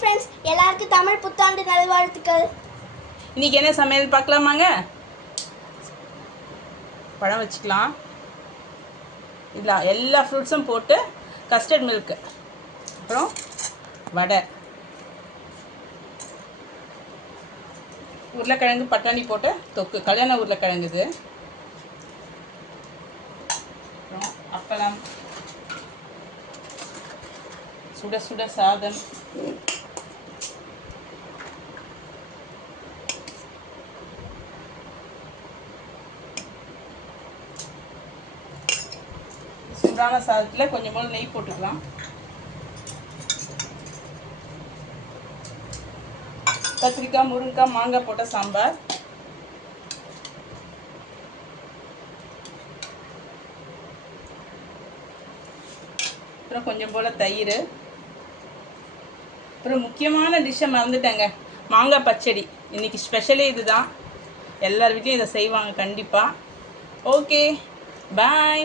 Friends, எல்லாருக்கும் தமிழ் புத்தாண்டு நல்வாழ்த்துக்கள். இன்னைக்கு என்ன சமையல் பார்க்கலாமாங்க? பழம் வச்சுக்கலாம். இதில் எல்லா ஃப்ரூட்ஸும் போட்டு கஸ்டர்ட் மில்க்கு, அப்புறம் வடை, உருளைக்கிழங்கு பட்டாணி போட்டு தொக்கு, கல்யாண உருளைக்கிழங்கு இது, அப்புறம் அப்பளம், சுட சுட சாதம், சூடான சாதத்தில் கொஞ்சம் போல் நெய் போட்டுக்கலாம். கத்திரிக்காய், முருங்கைக்காய், மாங்காய் போட்ட சாம்பார், அப்புறம் கொஞ்சம் போல் தயிர், அப்புறம் முக்கியமான டிஷ்ஷை மறந்துட்டேங்க, மாங்காய் பச்சடி. இன்றைக்கி ஸ்பெஷலே இது தான். எல்லார் வீட்லேயும் இதை செய்வாங்க கண்டிப்பாக. ஓகே, பாய்.